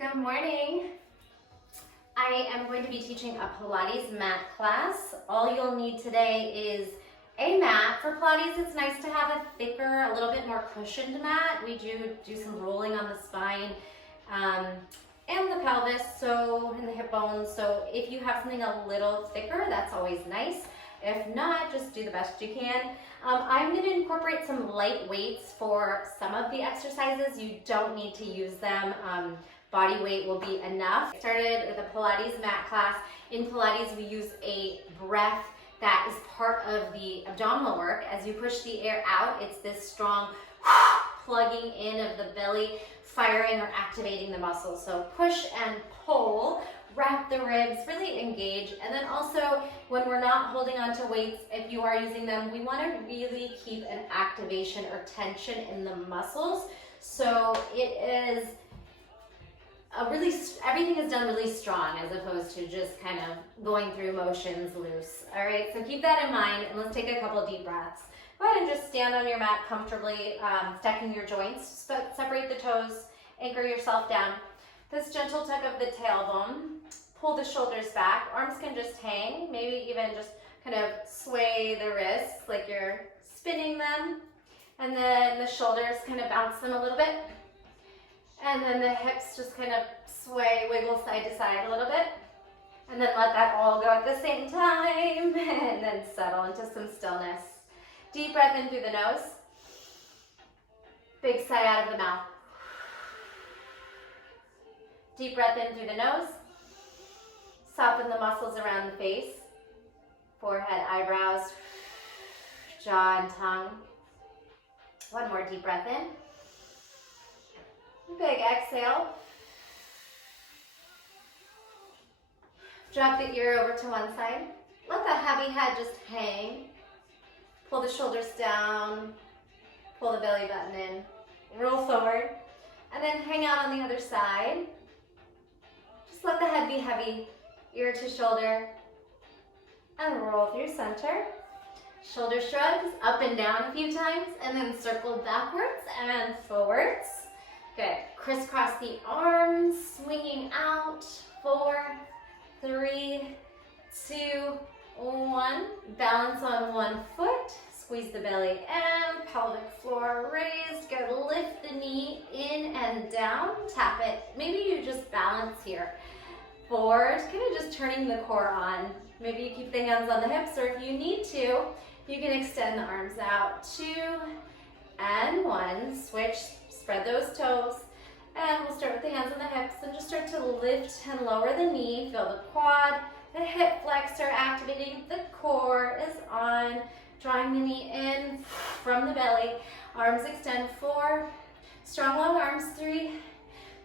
Good morning. I am going to be teaching a Pilates mat class. All you'll need today is a mat. For Pilates, it's nice to have a thicker, a little bit more cushioned mat. We do some rolling on the spine and the pelvis, and the hip bones. So if you have something a little thicker, that's always nice. If not, just do the best you can. I'm going to incorporate some light weights for some of the exercises. You don't need to use them. Body weight will be enough. I started with a Pilates mat class. In Pilates, we use a breath that is part of the abdominal work. As you push the air out, it's this strong plugging in of the belly, firing or activating the muscles. So push and pull, wrap the ribs, really engage. And then also, when we're not holding on to weights, if you are using them, we want to really keep an activation or tension in the muscles. So it is everything is done really strong as opposed to just kind of going through motions loose. All right, so keep that in mind, and let's take a couple deep breaths. Go ahead and just stand on your mat comfortably, stacking your joints, but separate the toes, anchor yourself down. This gentle tug of the tailbone, pull the shoulders back, arms can just hang, maybe even just kind of sway the wrists like you're spinning them, and then the shoulders kind of bounce them a little bit. And then the hips just kind of sway, wiggle side to side a little bit. And then let that all go at the same time. And then settle into some stillness. Deep breath in through the nose. Big sigh out of the mouth. Deep breath in through the nose. Soften the muscles around the face. Forehead, eyebrows, jaw and tongue. One more deep breath in. Big exhale. Drop the ear over to one side. Let the heavy head just hang. Pull the shoulders down. Pull the belly button in. Roll forward. And then hang out on the other side. Just let the head be heavy. Ear to shoulder. And roll through center. Shoulder shrugs up and down a few times. And then circle backwards and forwards. Good. Crisscross the arms, swinging out. 4, 3, 2, 1. Balance on one foot. Squeeze the belly in. Pelvic floor raised. Good. Lift the knee in and down. Tap it. Maybe you just balance here. Forward. Kind of just turning the core on. Maybe you keep the hands on the hips, or if you need to, you can extend the arms out. 2 and 1. Switch. Spread those toes, and we'll start with the hands on the hips and just start to lift and lower the knee. Feel the quad, the hip flexor activating, the core is on, drawing the knee in from the belly. Arms extend. 4, strong long arms. 3,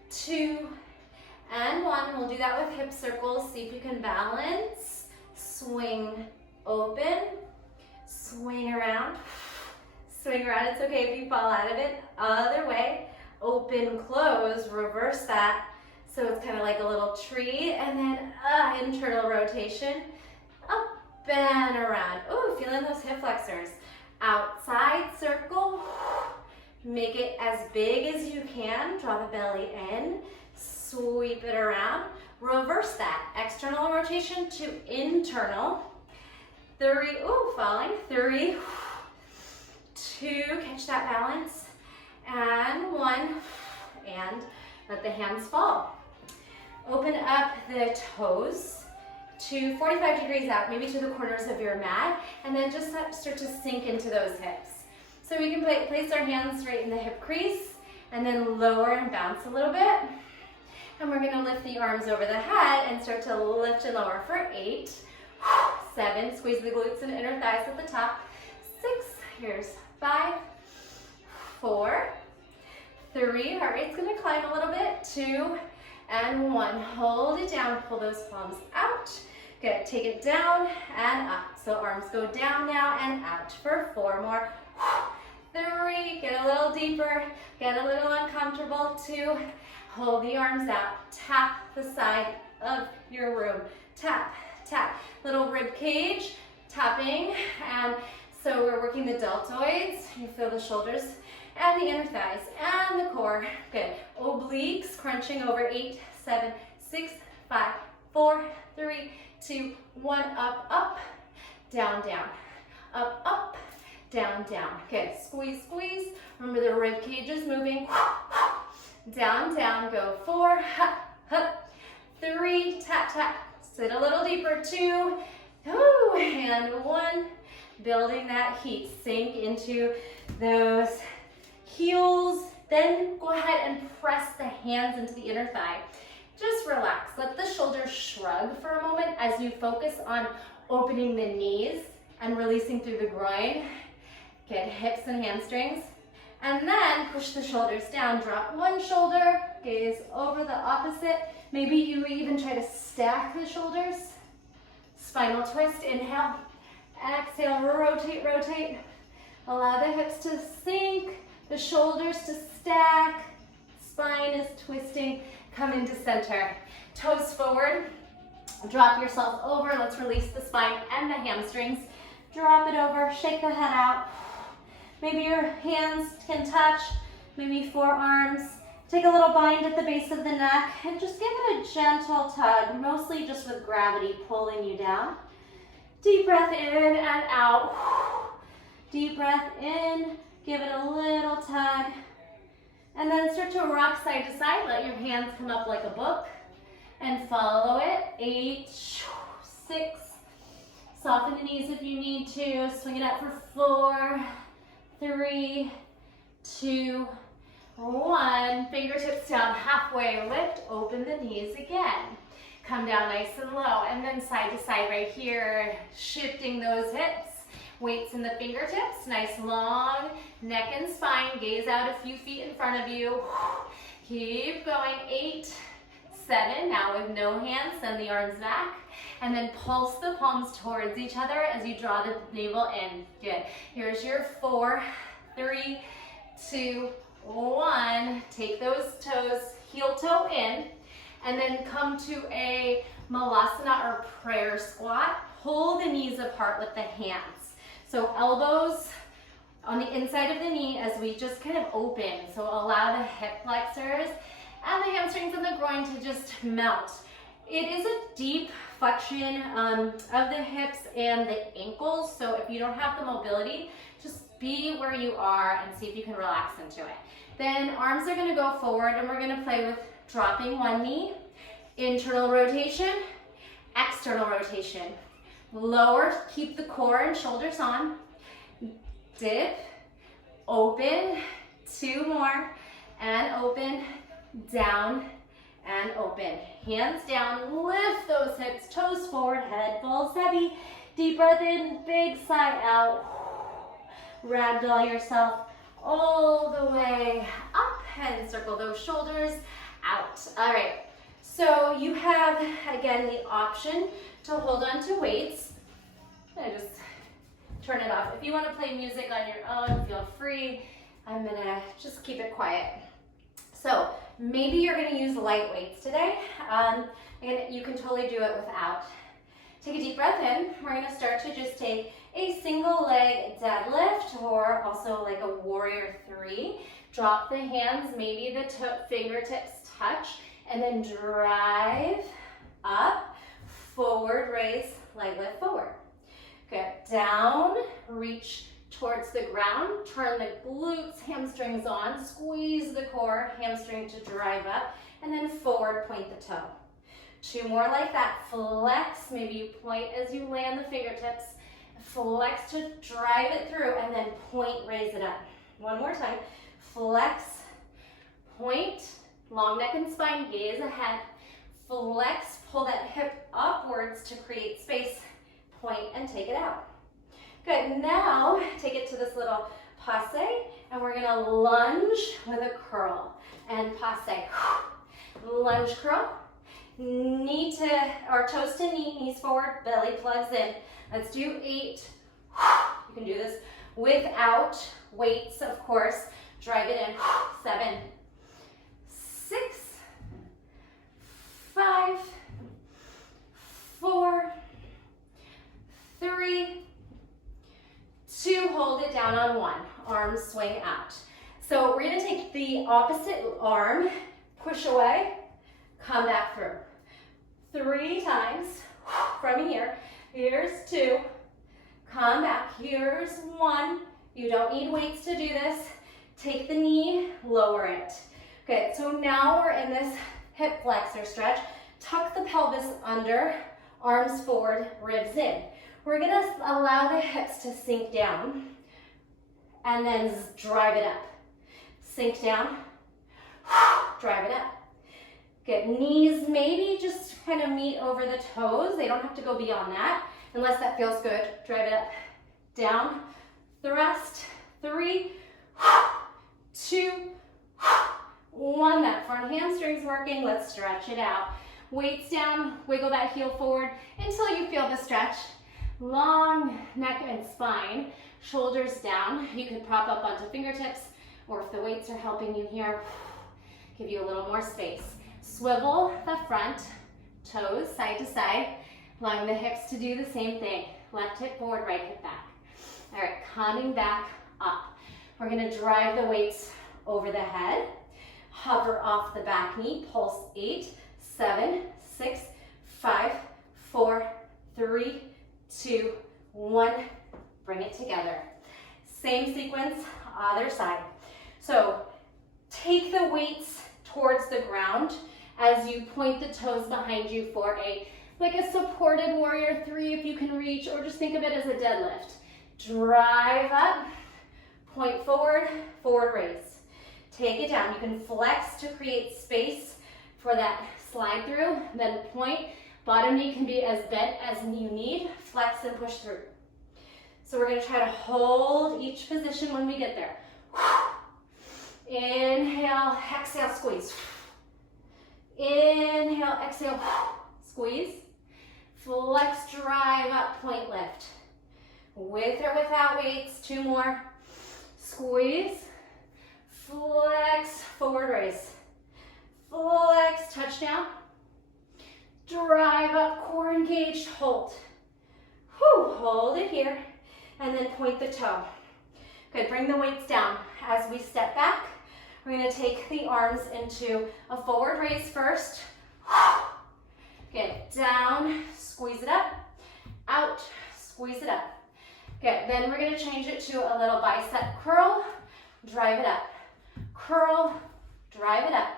2, and 1. We'll do that with hip circles. See if you can balance. Swing open, swing around. Swing around, it's okay if you fall out of it. Other way, open, close, reverse that. So it's kind of like a little tree, and then internal rotation, up and around. Oh, feeling those hip flexors. Outside circle, make it as big as you can. Draw the belly in, sweep it around. Reverse that, external rotation to internal. 3, falling, 3, 2, catch that balance, and 1, and let the hands fall. Open up the toes to 45 degrees out, maybe to the corners of your mat, and then just start to sink into those hips. So we can place our hands right in the hip crease, and then lower and bounce a little bit. And we're gonna lift the arms over the head and start to lift and lower for 8, 7, squeeze the glutes and inner thighs at the top, 6, here's 5, 4, 3, heart rate's gonna climb a little bit, 2, and 1. Hold it down, pull those palms out. Good, take it down and up. So arms go down now and out for 4 more. 3, get a little deeper, get a little uncomfortable. 2, hold the arms out. Tap the side of your room. Tap, tap. Little rib cage, tapping, and so we're working the deltoids. You feel the shoulders and the inner thighs, and the core. Good. Obliques crunching over. 8, 7, 6, 5, 4, 3, 2, 1. Up, up, down, down. Up, up, down, down. Good. Squeeze, squeeze. Remember the rib cage is moving. Down, down. Go. 4, hup, hup. 3, tap, tap. Sit a little deeper. 2, and 1. Building that heat. Sink into those heels. Then go ahead and press the hands into the inner thigh. Just relax. Let the shoulders shrug for a moment as you focus on opening the knees and releasing through the groin. Get hips and hamstrings. And then push the shoulders down. Drop one shoulder, gaze over the opposite. Maybe you even try to stack the shoulders. Spinal twist, inhale. Exhale, rotate, rotate. Allow the hips to sink, the shoulders to stack. Spine is twisting. Come into center. Toes forward. Drop yourself over. Let's release the spine and the hamstrings. Drop it over. Shake the head out. Maybe your hands can touch. Maybe forearms. Take a little bind at the base of the neck and just give it a gentle tug, mostly just with gravity pulling you down. Deep breath in and out. Deep breath in. Give it a little tug. And then start to rock side to side. Let your hands come up like a book and follow it. 8, 6. Soften the knees if you need to. Swing it out for 4, 3, 2, 1. Fingertips down halfway. Lift. Open the knees again. Come down nice and low. And then side to side right here. Shifting those hips. Weights in the fingertips, nice long neck and spine. Gaze out a few feet in front of you. Keep going. 8, 7. Now with no hands, send the arms back. And then pulse the palms towards each other as you draw the navel in. Good. Here's your 4, 3, 2, 1. Take those toes, heel toe in. And then come to a malasana or prayer squat. Pull the knees apart with the hands. So elbows on the inside of the knee as we just kind of open. So allow the hip flexors and the hamstrings and the groin to just melt. It is a deep flexion of the hips and the ankles. So if you don't have the mobility, just be where you are and see if you can relax into it. Then arms are going to go forward and we're going to play with dropping one knee, internal rotation, external rotation. Lower, keep the core and shoulders on. Dip, open, 2 more, and open, down, and open. Hands down, lift those hips, toes forward, head falls heavy. Deep breath in, big sigh out. Ragdoll yourself all the way up and circle those shoulders out. All right, so you have, again, the option to hold on to weights. I just turn it off. If you want to play music on your own, feel free. I'm gonna just keep it quiet. So maybe you're gonna use light weights today, and you can totally do it without. Take a deep breath in. We're gonna start to just take a single leg deadlift, or also like a warrior 3. Drop the hands, maybe the fingertips touch, and then drive up, forward, raise, leg lift forward. Good, down, reach towards the ground, turn the glutes, hamstrings on, squeeze the core, hamstring to drive up, and then forward, point the toe. 2 more like that, flex, maybe you point as you land the fingertips, flex to drive it through, and then point, raise it up. 1 more time, flex, point, long neck and spine, gaze ahead, flex, pull that hip upwards to create space, point, and take it out. Good, now take it to this little passe, and we're gonna lunge with a curl, and passe. Lunge curl, knee to, or toes to knee, knees forward, belly plugs in. Let's do 8. You can do this without weights, of course. Drive it in. 7, 6, 5, 4, 3, 2, hold it down on 1. Arms swing out. So we're gonna take the opposite arm, push away, come back through. 3 times from here. Here's 2, come back. Here's 1. You don't need weights to do this. Take the knee, lower it. Good, so now we're in this hip flexor stretch. Tuck the pelvis under, arms forward, ribs in. We're gonna allow the hips to sink down and then drive it up. Sink down, drive it up. Good, knees maybe just kind of meet over the toes. They don't have to go beyond that unless that feels good. Drive it up, down, thrust, 3, 2, 1. That front hamstring's working. Let's stretch it out. Weights down, wiggle that heel forward until you feel the stretch. Long neck and spine, shoulders down. You can prop up onto fingertips, or if the weights are helping you here, give you a little more space. Swivel the front toes side to side, allowing the hips to do the same thing. Left hip forward, right hip back. All right, coming back up. We're gonna drive the weights over the head, hover off the back knee, pulse 8, 7, 6, 5, 4, 3, 2, 1. Bring it together. Same sequence, other side. So take the weights towards the ground as you point the toes behind you for like a supported warrior 3 if you can reach, or just think of it as a deadlift. Drive up, point forward, forward raise. Take it down. You can flex to create space for that slide through, then point. Bottom knee can be as bent as you need. Flex and push through. So we're going to try to hold each position when we get there. Inhale, exhale, squeeze. Inhale, exhale, squeeze. Flex, drive up, point lift. With or without weights, 2 more. Squeeze, flex, forward raise. Flex, touchdown. Drive up, core engaged, hold. Whew, hold it here, and then point the toe. Good, bring the weights down. As we step back, we're gonna take the arms into a forward raise first. Good, down, squeeze it up, out, squeeze it up. Good, then we're gonna change it to a little bicep curl, drive it up. Curl, drive it up.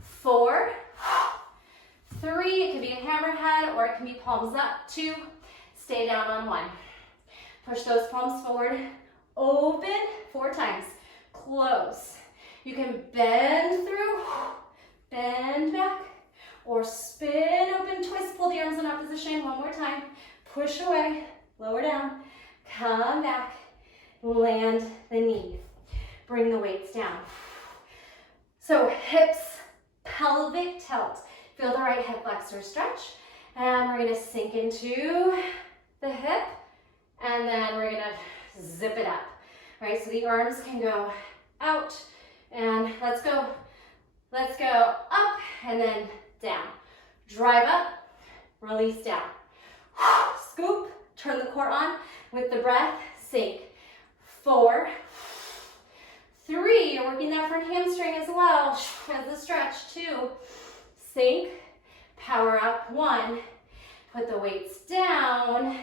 4, 3, it can be a hammerhead or it can be palms up. 2, stay down on 1. Push those palms forward, open 4 times, close. You can bend through, bend back, or spin, open, twist, pull the arms in opposition. 1 more time, push away, lower down, come back, land the knee. Bring the weights down. So hips, pelvic tilt. Feel the right hip flexor stretch. And we're gonna sink into the hip, and then we're gonna zip it up. All right, so the arms can go out, and let's go up, and then down. Drive up, release down. Scoop, turn the core on with the breath, sink. 4, 3, you're working that front hamstring as well as the stretch. 2, sink, power up. 1, put the weights down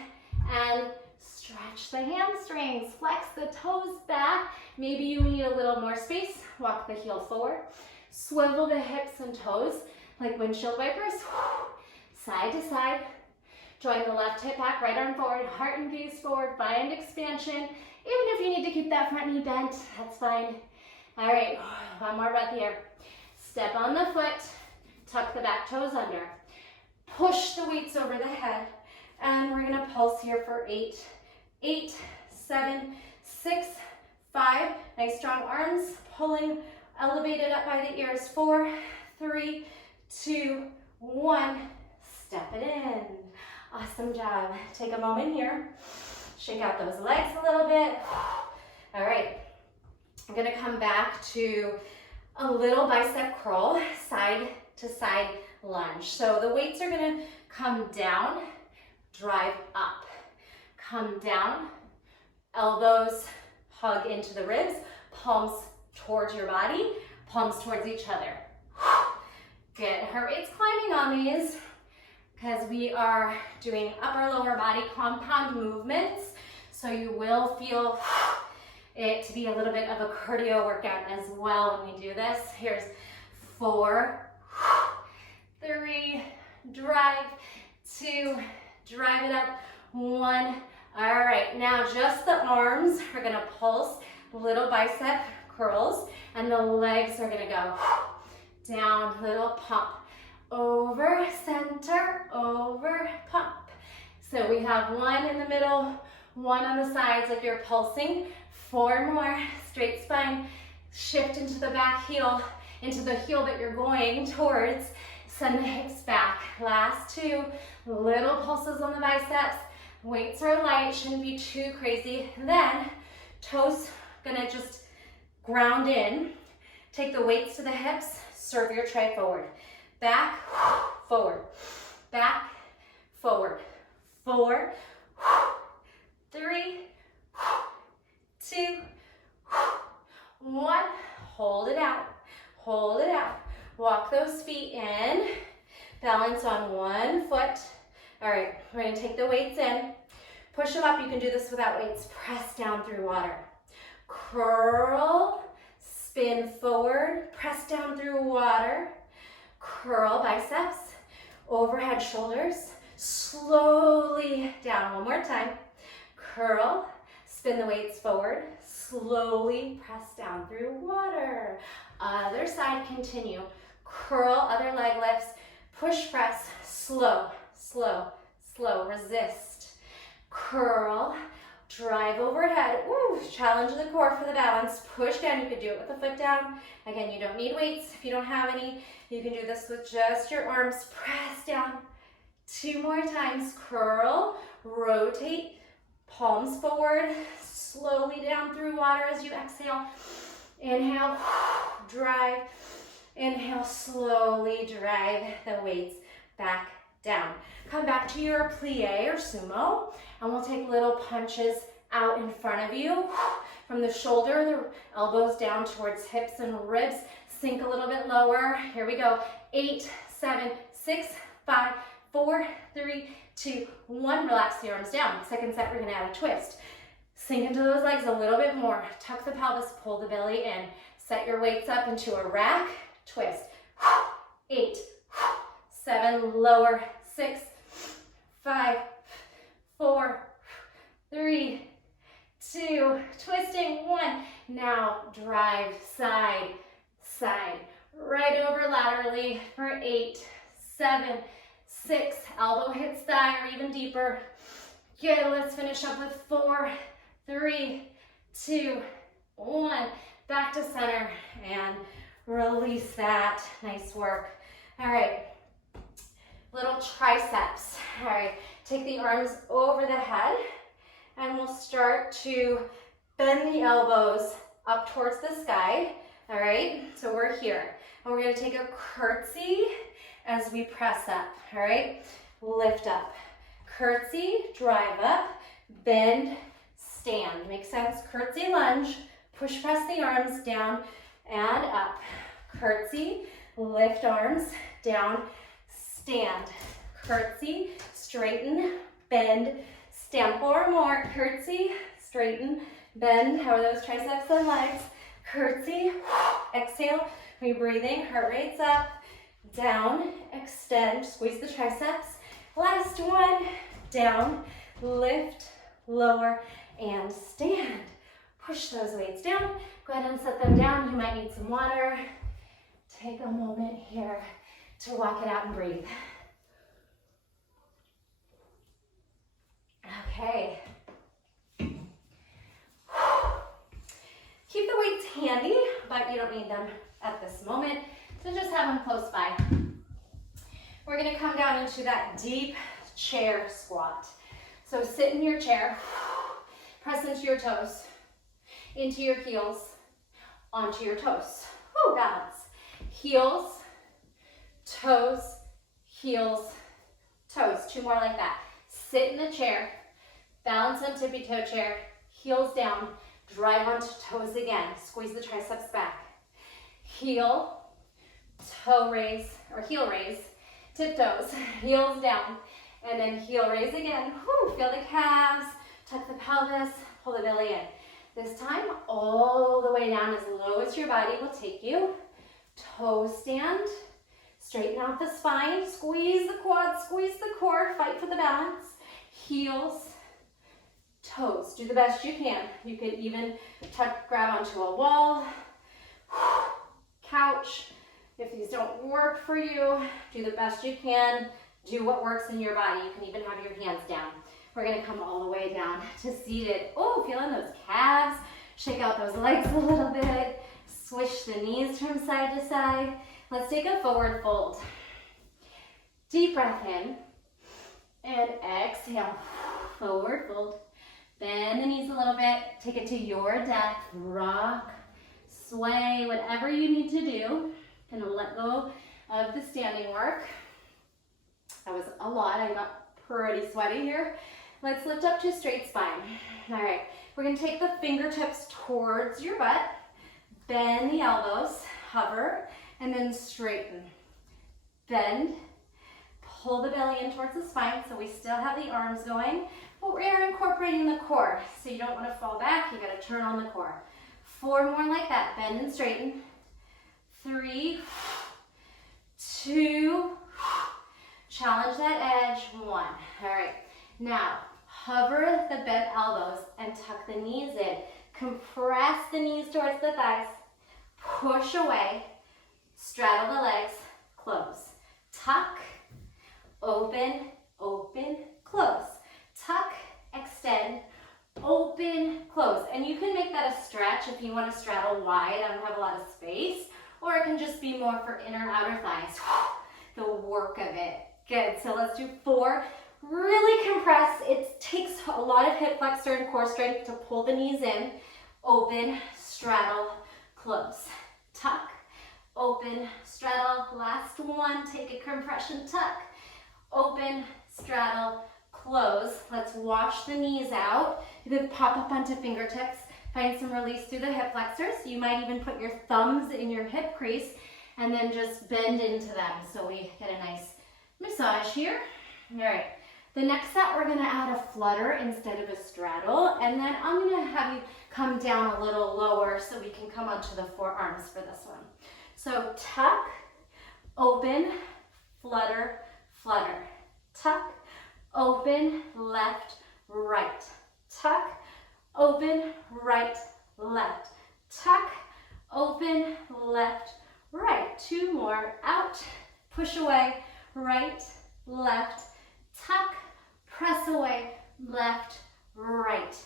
and stretch the hamstrings, flex the toes back. Maybe you need a little more space. Walk the heel forward, swivel the hips and toes like windshield wipers, side to side. Join the left hip back, right arm forward, heart and gaze forward, find expansion. Even if you need to keep that front knee bent, that's fine. All right, 1 more breath here. Step on the foot, tuck the back toes under. Push the weights over the head, and we're gonna pulse here for 8, 7, 6, 5. Nice strong arms, pulling, elevated up by the ears. 4, 3, 2, 1. Step it in. Awesome job. Take a moment here. Shake out those legs a little bit. All right. I'm gonna come back to a little bicep curl, side to side lunge. So the weights are gonna come down, drive up. Come down, elbows hug into the ribs, palms towards your body, palms towards each other. Good. Heart rate's climbing on these because we are doing upper lower body compound movements. So you will feel it to be a little bit of a cardio workout as well when we do this. Here's 4, 3, drive, 2, drive it up, 1. All right, now just the arms are gonna pulse, little bicep curls, and the legs are gonna go down, little pump, over, center, over, pump. So we have 1 in the middle, 1 on the sides like you're pulsing, 4 more, straight spine, shift into the back heel, into the heel that you're going towards, send the hips back. Last 2, little pulses on the biceps, weights are light, shouldn't be too crazy. Then toes gonna just ground in, take the weights to the hips, serve your tray forward. Back, forward, back, forward. 4, 3, 2, 1. Hold it out, hold it out. Walk those feet in, balance on 1 foot. All right, we're gonna take the weights in, push them up. You can do this without weights. Press down through water. Curl, spin forward, press down through water. Curl biceps, overhead shoulders, slowly down. 1 more time. Curl, spin the weights forward, slowly press down through water. Other side, continue. Curl, other leg lifts, push, press, slow, slow, slow, resist. Curl, drive overhead. Woo, challenge the core for the balance. Push down. You could do it with the foot down. Again, you don't need weights. If you don't have any, you can do this with just your arms. Press down. 2 more times. Curl, rotate, palms forward, slowly down through water as you exhale. Inhale, drive. Inhale, slowly drive the weights back down. Come back to your plie or sumo, and we'll take little punches out in front of you. From the shoulder, the elbows down towards hips and ribs. Sink a little bit lower. Here we go. 8, 7, 6, 5, 4, 3, 2, 1. Relax the arms down. Second set, we're gonna add a twist. Sink into those legs a little bit more. Tuck the pelvis, pull the belly in. Set your weights up into a rack, twist. 8, 7, lower, 6, 5, 4, 3, 2, twisting, 1. Now drive side, side, right over laterally for 8, 7, 6, elbow hits thigh or even deeper. Good, let's finish up with 4, 3, 2, 1. Back to center and release that. Nice work. All right, little triceps. All right, take the arms over the head and we'll start to bend the elbows up towards the sky. All right, so we're here and we're gonna take a curtsy as we press up. All right, lift up, curtsy, drive up, bend, stand. Make sense? Curtsy, lunge, push, press the arms down and up. Curtsy, lift arms, down, stand. Curtsy, straighten, bend, stand. 4 more. Curtsy, straighten, bend. How are those triceps and legs? Curtsy, exhale, rebreathing, heart rate's up, down, extend, squeeze the triceps. Last one, down, lift, lower, and stand. Push those weights down. Go ahead and set them down. You might need some water. Take a moment here to walk it out and breathe. Okay. Keep the weights handy, but you don't need them at this moment, so just have them close by. We're gonna come down into that deep chair squat. So sit in your chair, press into your toes, into your heels, onto your toes. Woo, balance. Heels, toes, heels, toes. 2 more like that. Sit in the chair, balance on tippy toe chair, heels down, Drive onto toes again. Squeeze the triceps back. Heel, toe raise, or heel raise, tiptoes, heels down, and then heel raise again. Whew, feel the calves, tuck the pelvis, pull the belly in. This time, all the way down as low as your body will take you. Toe stand, straighten out the spine, squeeze the quads, squeeze the core, fight for the balance. Heels, toes, do the best you can. You could even grab onto a wall, couch. If these don't work for you, do the best you can. Do what works in your body. You can even have your hands down. We're gonna come all the way down to seated. Oh, feeling those calves. Shake out those legs a little bit. Swish the knees from side to side. Let's take a forward fold. Deep breath in. And exhale. Forward fold. Bend the knees a little bit. Take it to your depth. Rock, sway, whatever you need to do. And let go of the standing work. That was a lot. I got pretty sweaty here. Let's lift up to straight spine. All right, we're gonna take the fingertips towards your butt, bend the elbows, hover, and then straighten. Bend, pull the belly in towards the spine so we still have the arms going, but we are incorporating the core. So you don't wanna fall back, you gotta turn on the core. 4 more like that, bend and straighten. 3, 2, challenge that edge, 1. All right, now hover the bent elbows and tuck the knees in. Compress the knees towards the thighs. Push away. Straddle the legs. Close. Tuck. Open. Open. Close. Tuck. Extend. Open. Close. And you can make that a stretch if you want to straddle wide. I don't have a lot of space. Or it can just be more for inner outer thighs. The work of it. Good. So let's do 4. Really compress. It takes a lot of hip flexor and core strength to pull the knees in. Open, straddle, close. Tuck, open, straddle. Last one. Take a compression tuck. Open, straddle, close. Let's wash the knees out. You can pop up onto fingertips. Find some release through the hip flexors. You might even put your thumbs in your hip crease and then just bend into them so we get a nice massage here. All right. The next set, we're gonna add a flutter instead of a straddle, and then I'm gonna have you come down a little lower so we can come onto the forearms for this one. So tuck, open, flutter, flutter. Tuck, open, left, right. Tuck, open, right, left. Tuck, open, left, right. 2 more, out, push away, right, left, tuck, press away, left, right.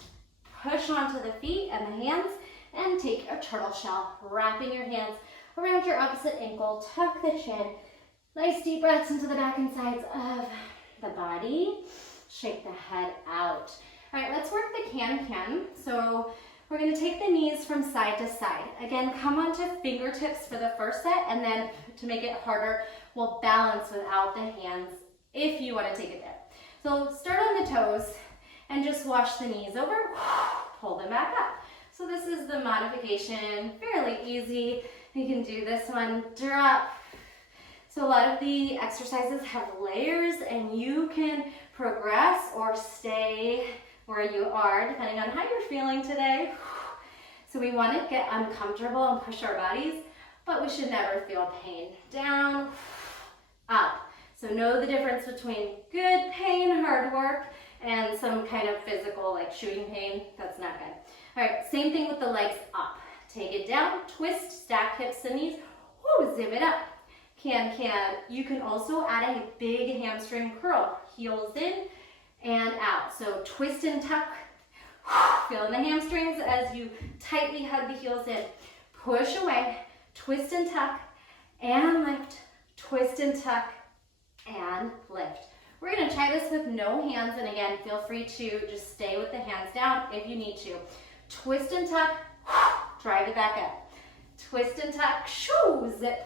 Push onto the feet and the hands and take a turtle shell, wrapping your hands around your opposite ankle, tuck the chin. Nice deep breaths into the back and sides of the body. Shake the head out. All right, let's work the can-can. So we're gonna take the knees from side to side. Again, come onto fingertips for the first set, and then to make it harder, we'll balance without the hands if you wanna take it there. So start on the toes and just wash the knees over, pull them back up. So this is the modification, fairly easy. You can do this one, drop. So a lot of the exercises have layers and you can progress or stay where you are depending on how you're feeling today. So we want to get uncomfortable and push our bodies, but we should never feel pain. Down, up. So know the difference between good pain, hard work, and some kind of physical like shooting pain. That's not good. All right, same thing with the legs up. Take it down, twist, stack hips and knees. Woo, zip it up. Can. You can also add a big hamstring curl. Heels in and out. So twist and tuck. Feel the hamstrings as you tightly hug the heels in. Push away, twist and tuck, and lift. Twist and tuck, and lift. We're gonna try this with no hands, and again, feel free to just stay with the hands down if you need to. Twist and tuck, drive it back up. Twist and tuck, shoo, zip.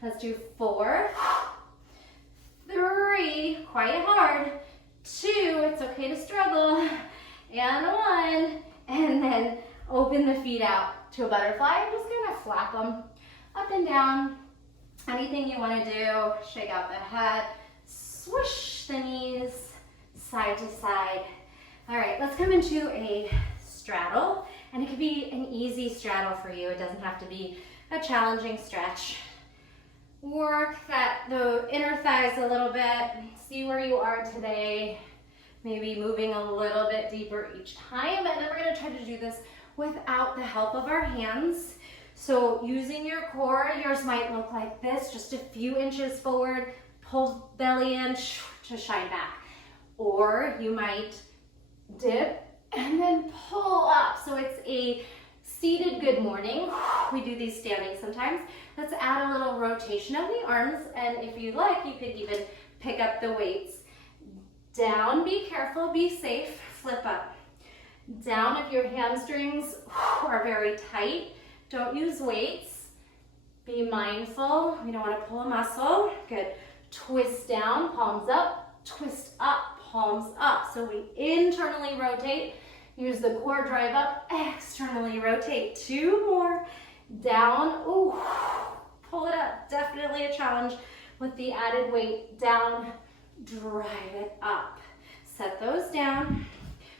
Let's do 4, 3, quite hard, 2, it's okay to struggle, and 1, and then Open the feet out to a butterfly and just kind of flap them up and down. Anything you want to do, shake out the head, swoosh the knees side to side. All right, let's come into a straddle, and it could be an easy straddle for you. It doesn't have to be a challenging stretch. Work the inner thighs a little bit, see where you are today, maybe moving a little bit deeper each time, and then we're going to try to do this without the help of our hands. So using your core, yours might look like this, just a few inches forward, pull belly in to shine back. Or you might dip and then pull up. So it's a seated good morning. We do these standing sometimes. Let's add a little rotation of the arms, and if you'd like, you could even pick up the weights. Down, be careful, be safe, flip up. Down if your hamstrings are very tight. Don't use weights. Be mindful. We don't want to pull a muscle. Good. Twist down, palms up. Twist up, palms up. So we internally rotate. Use the core drive up. Externally rotate. 2 more. Down. Ooh. Pull it up. Definitely a challenge with the added weight. Down. Drive it up. Set those down.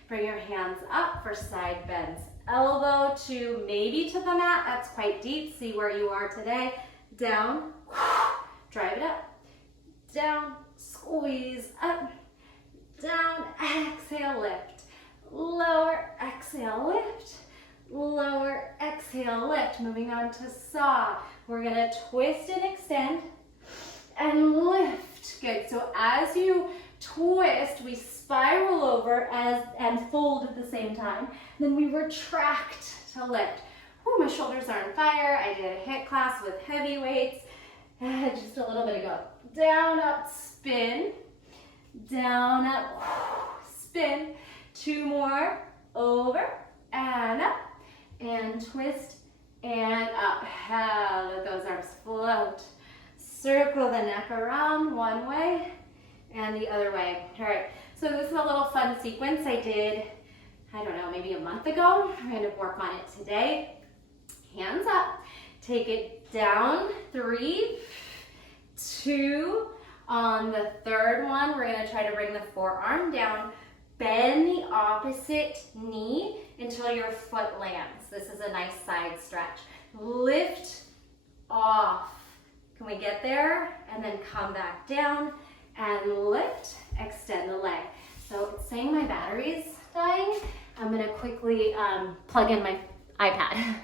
Bring your hands up for side bends. Elbow to maybe to the mat. That's quite deep. See where you are today. Down. Drive it up. Down. Squeeze up. Down. Exhale, lift. Lower. Exhale, lift. Lower. Exhale, lift. Moving on to saw. We're going to twist and extend and lift. Good. So as you twist, we spiral over and fold at the same time. Then we retract to lift. Ooh, my shoulders are on fire. I did a HIIT class with heavy weights just a little bit ago. Down, up, spin. Down, up, spin. 2 more. Over and up. And twist and up. Let those arms float. Circle the neck around one way and the other way. All right, so this is a little fun sequence I did, I don't know, maybe a month ago. I'm going to work on it today. Hands up. Take it down. 3, 2. On the third one, we're going to try to bring the forearm down. Bend the opposite knee until your foot lands. This is a nice side stretch. Lift off. Can we get there? And then come back down and lift, extend the leg. So it's saying my battery's dying. I'm gonna quickly plug in my iPad.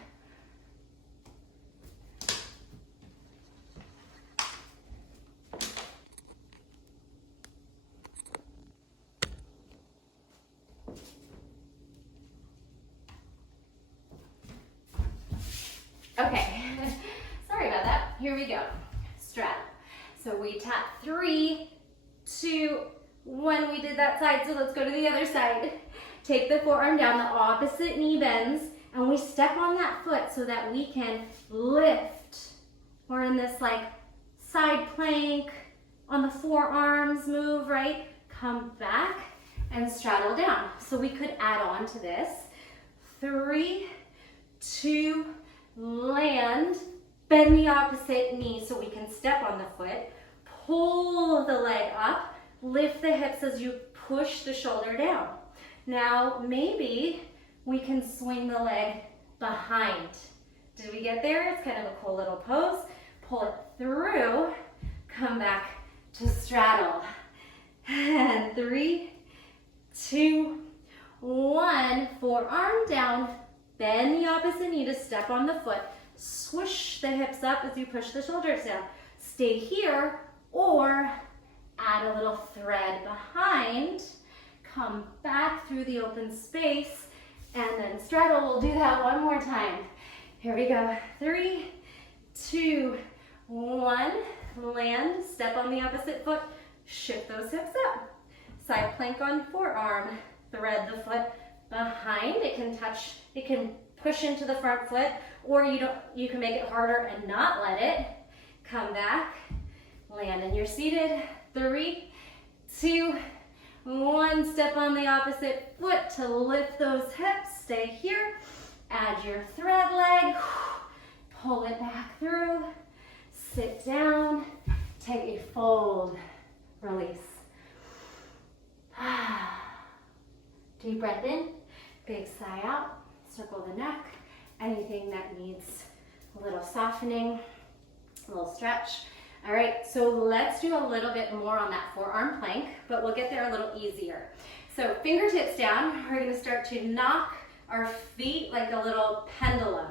Okay, sorry about that. Here we go. Straddle. So we tap 3, 2, 1. We did that side, so let's go to the other side. Take the forearm down, the opposite knee bends, and we step on that foot so that we can lift. We're in this like side plank on the forearms move, right? Come back and straddle down. So we could add on to this. 3, 2, land, bend the opposite knee so we can step on the foot, pull the leg up, lift the hips as you push the shoulder down. Now maybe we can swing the leg behind. Did we get there? It's kind of a cool little pose. Pull it through, come back to straddle. And 3, 2, 1, forearm down. Bend the opposite knee to step on the foot. Swoosh the hips up as you push the shoulders down. Stay here or add a little thread behind. Come back through the open space and then straddle. We'll do that one more time. Here we go. 3, 2, 1. Land, step on the opposite foot. Shift those hips up. Side plank on forearm. Thread the foot behind. It can push into the front foot, or you can make it harder and not let it. Come back, land, and you're seated. 3, 2, 1. Step on the opposite foot to lift those hips. Stay here. Add your thread leg, pull it back through, sit down, take a fold, release. Deep breath in, big sigh out, circle the neck. Anything that needs a little softening, a little stretch. All right, so let's do a little bit more on that forearm plank, but we'll get there a little easier. So fingertips down, we're gonna start to knock our feet like a little pendulum.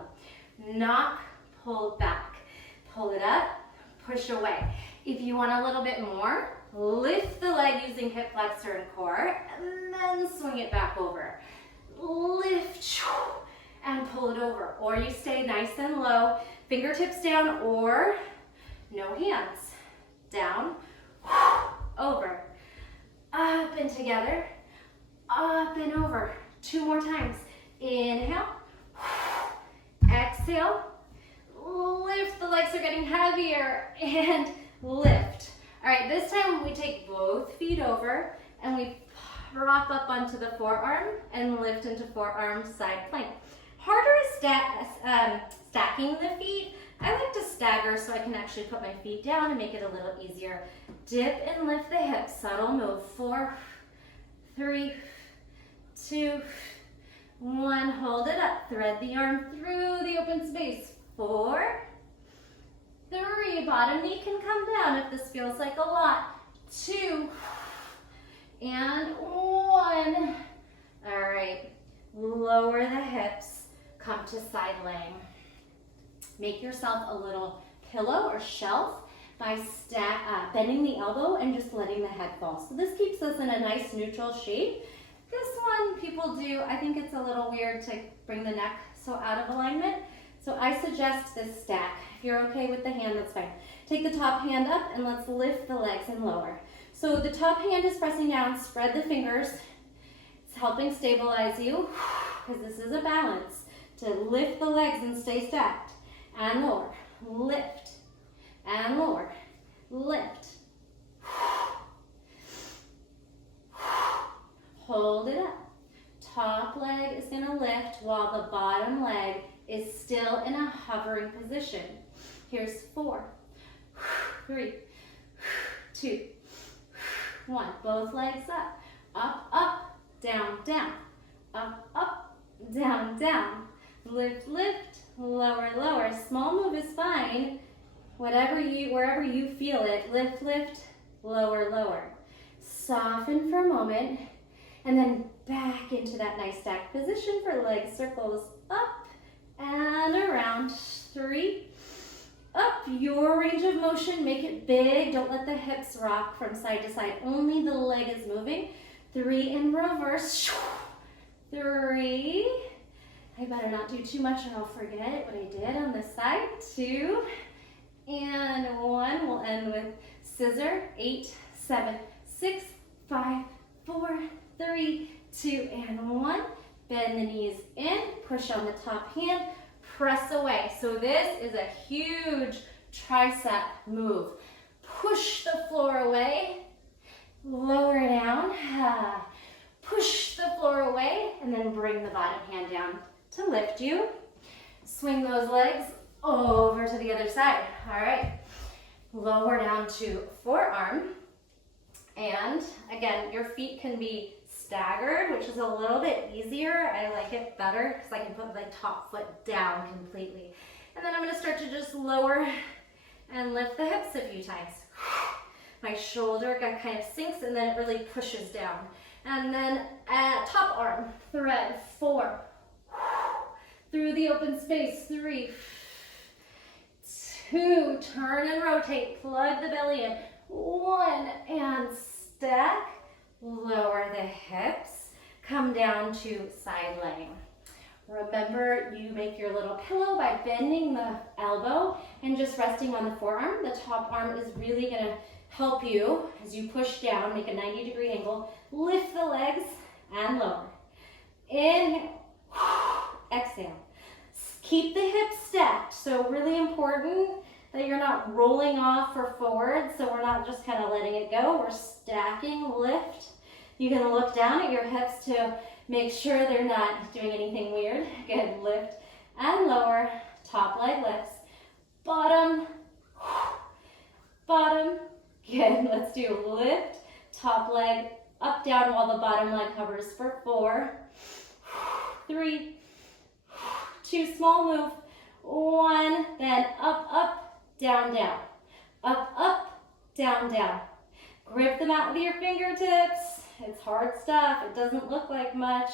Knock, pull back. Pull it up, push away. If you want a little bit more, lift the leg using hip flexor and core, and then swing it back over. Lift, and pull it over. Or you stay nice and low, fingertips down, or no hands. Down, over, up and together, up and over. 2 more times. Inhale, exhale, lift, the legs are getting heavier, and lift. All right, this time we take both feet over and we rock up onto the forearm and lift into forearm side plank. Harder is stacking the feet. I like to stagger so I can actually put my feet down and make it a little easier. Dip and lift the hips, subtle move. 4, 3, 2, 1, hold it up. Thread the arm through the open space. 4, 3, bottom knee can come down if this feels like a lot. 2, and 1. All right, lower the hips, come to side laying. Make yourself a little pillow or shelf by bending the elbow and just letting the head fall. So this keeps us in a nice neutral shape. This one people do, I think it's a little weird to bring the neck so out of alignment. So I suggest this stack. If you're okay with the hand, that's fine. Take the top hand up and let's lift the legs and lower. So the top hand is pressing down, spread the fingers. It's helping stabilize you because this is a balance to lift the legs and stay stacked. And lower, lift, and lower, lift. Hold it up. Top leg is gonna lift while the bottom leg is still in a hovering position. Here's 4, 3, 2, 1. Both legs up. Up, up, down, down. Up, up, down, down. Lift, lift, lower, lower. Small move is fine. Wherever you feel it. Lift, lift, lower, lower. Soften for a moment, and then back into that nice stacked position for leg circles. Up and around. 3. Up. Your range of motion. Make it big. Don't let the hips rock from side to side. Only the leg is moving. 3 in reverse. 3. I better not do too much or I'll forget what I did on this side. 2 and 1. We'll end with scissor. 8, 7, 6, 5, 4, 3, 2, and 1. Bend the knees in. Push on the top hand. Press away. So this is a huge tricep move. Push the floor away. Lower down. Push the floor away. And then bring the bottom hand down to lift you. Swing those legs over to the other side. All right. Lower down to forearm. And again, your feet can be staggered, which is a little bit easier. I like it better because I can put my top foot down completely. And then I'm going to start to just lower and lift the hips a few times. My shoulder kind of sinks and then it really pushes down. And then top arm, thread. 4. Through the open space. 3, 2, turn and rotate, plug the belly in. 1, and stack, lower the hips, come down to side laying. Remember, you make your little pillow by bending the elbow and just resting on the forearm. The top arm is really gonna help you as you push down, make a 90-degree angle, lift the legs and lower. Inhale, exhale. Keep the hips stacked, so really important that you're not rolling off or forward, so we're not just kind of letting it go. We're stacking, lift. You can look down at your hips to Make sure they're not doing anything weird. Good, lift and lower, top leg lifts, bottom, bottom. Good, let's do lift, top leg, up, down while the bottom leg hovers for 4, 3, 2, small move, 1, then up, up, down, down, up, down, down. Grip the mat with your fingertips. It's hard stuff. It doesn't look like much,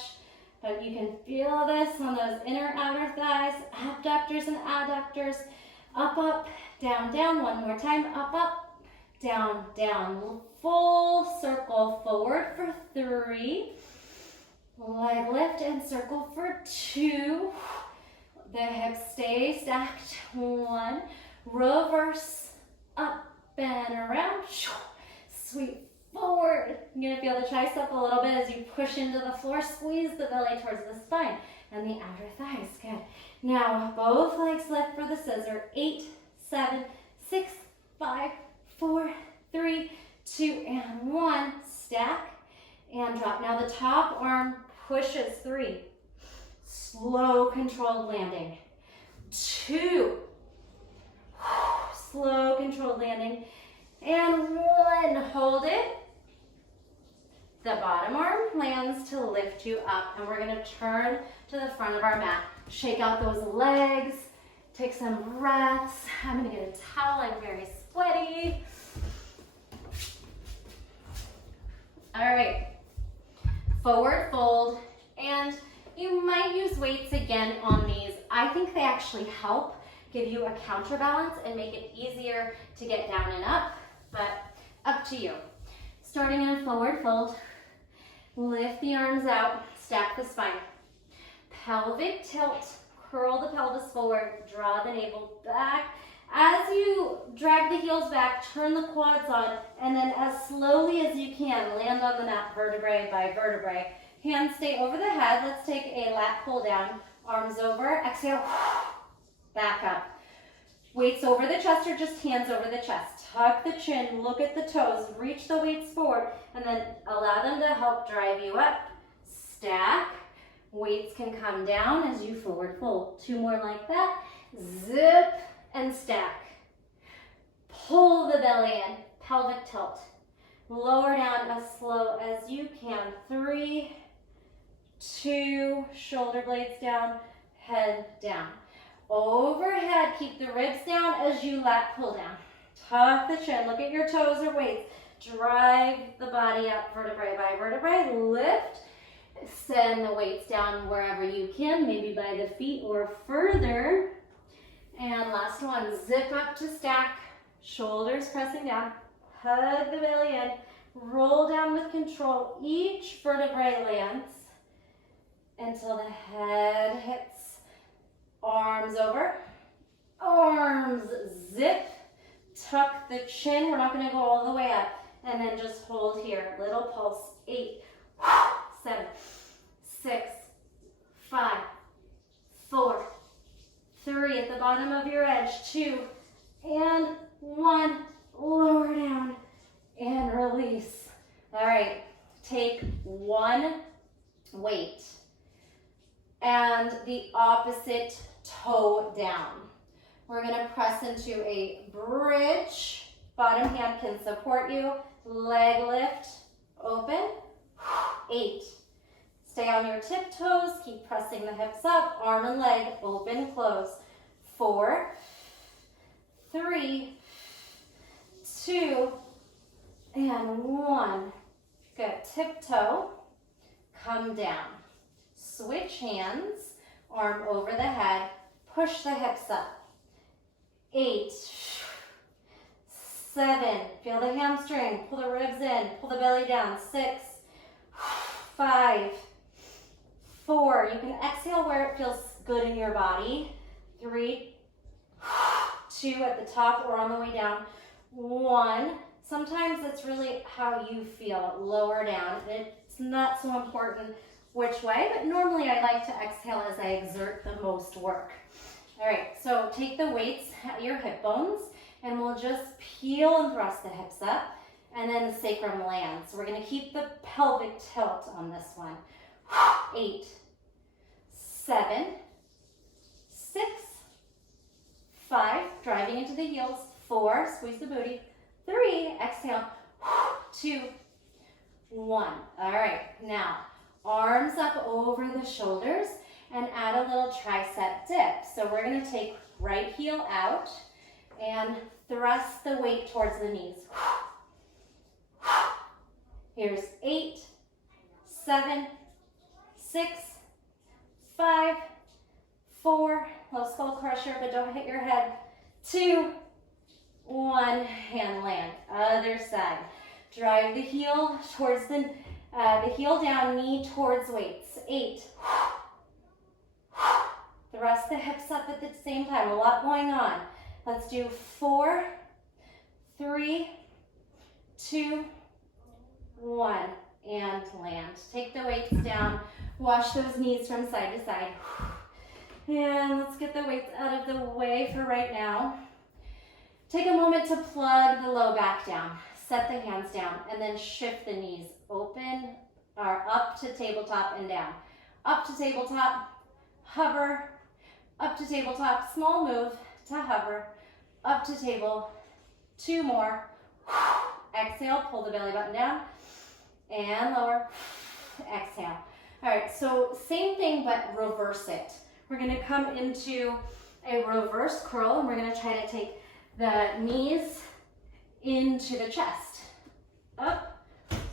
but you can feel this on those inner outer thighs, abductors and adductors. Up, up, down, down. One more time. Up, up, down, down. Full circle forward for 3. Leg lift and circle for 2. The hips stay stacked. 1. Reverse, up and around. Sweep forward. You're going to feel the tricep a little bit as you push into the floor. Squeeze the belly towards the spine and the outer thighs. Good. Now, both legs lift for the scissor. 8, 7, 6, 5, 4, 3, 2, and 1. Stack and drop. Now, the top arm pushes. 3. Slow, controlled landing. 2. Slow, controlled landing. And 1. Hold it. The bottom arm lands to lift you up. And we're going to turn to the front of our mat. Shake out those legs. Take some breaths. I'm going to get a towel. I'm very sweaty. All right. Forward fold. And you might use weights again on these. I think they actually help give you a counterbalance and make it easier to get down and up, but up to you. Starting in a forward fold, lift the arms out, stack the spine. Pelvic tilt, curl the pelvis forward, draw the navel back. As you drag the heels back, turn the quads on, and then as slowly as you can, land on the mat vertebrae by vertebrae. Hands stay over the head. Let's take a lat pull down. Arms over, exhale, back up. Weights over the chest or just hands over the chest. Tuck the chin, look at the toes, reach the weights forward, and then allow them to help drive you up. Stack. Weights can come down as you forward fold. 2 more like that. Zip and stack. Pull the belly in, pelvic tilt. Lower down as slow as you can. 3, 2, shoulder blades down, head down. Overhead, keep the ribs down as you lat pull down. Tuck the chin, look at your toes or weights. Drive the body up vertebrae by vertebrae. Lift, send the weights down wherever you can, maybe by the feet or further. And last one, zip up to stack, shoulders pressing down. Hug the belly in, roll down with control. Each vertebrae lands until the head hits. Arms over, arms zip, tuck the chin. We're not going to go all the way up. And then just hold here. Little pulse. 8, 7, 6, 5, 4, 3. At the bottom of your edge. 2, and 1. Lower down and release. All right. Take 1 weight and the opposite toe down. We're going to press into a bridge. Bottom hand can support you. Leg lift, open. 8. Stay on your tiptoes. Keep pressing the hips up. Arm and leg, open, close. 4, 3, 2, and 1. Good. Tiptoe, come down. Switch hands, arm over the head, push the hips up. 8, 7, feel the hamstring, pull the ribs in, pull the belly down. 6, 5, 4, you can exhale where it feels good in your body. 3, 2 at the top or on the way down. 1, sometimes it's really how you feel, lower down. It's not so important which way, but normally I like to exhale as I exert the most work. All right, so take the weights at your hip bones and we'll just peel and thrust the hips up and then the sacrum lands. So we're gonna keep the pelvic tilt on this one. 8, 7, 6, 5, driving into the heels, 4, squeeze the booty, 3, exhale, 2, 1. All right, now arms up over the shoulders and add a little tricep dip. So we're going to take right heel out and thrust the weight towards the knees. Here's 8, 7, 6, 5, 4, little skull crusher, but don't hit your head, 2, 1, and land. Other side. Drive the heel towards the heel down, knee towards weights. 8. Thrust the hips up at the same time. A lot going on. Let's do 4, 3, 2, 1, and land. Take the weights down. Wash those knees from side to side. And let's get the weights out of the way for right now. Take a moment to plug the low back down. Set the hands down and then shift the knees. Open or up to tabletop and down. Up to tabletop, hover, up to tabletop, small move to hover, up to table, 2 more. Exhale, pull the belly button down and lower. Exhale. All right, so same thing but reverse it. We're going to come into a reverse curl and we're going to try to take the knees into the chest. Up,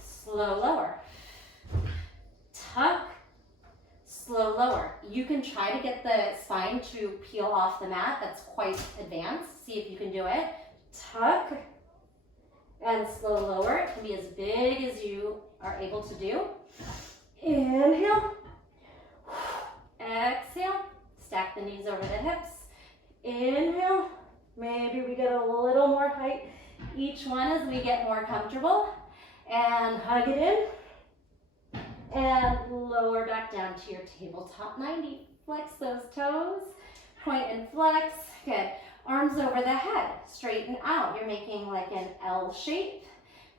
slow lower. Tuck, slow lower. You can try to get the spine to peel off the mat. That's quite advanced. See if you can do it. Tuck and slow lower. It can be as big as you are able to do. Inhale. Exhale. Stack the knees over the hips. Inhale. Maybe we get a little more height each one as we get more comfortable. And hug it in. And lower back down to your tabletop 90. Flex those toes. Point and flex. Good. Arms over the head. Straighten out. You're making like an L shape.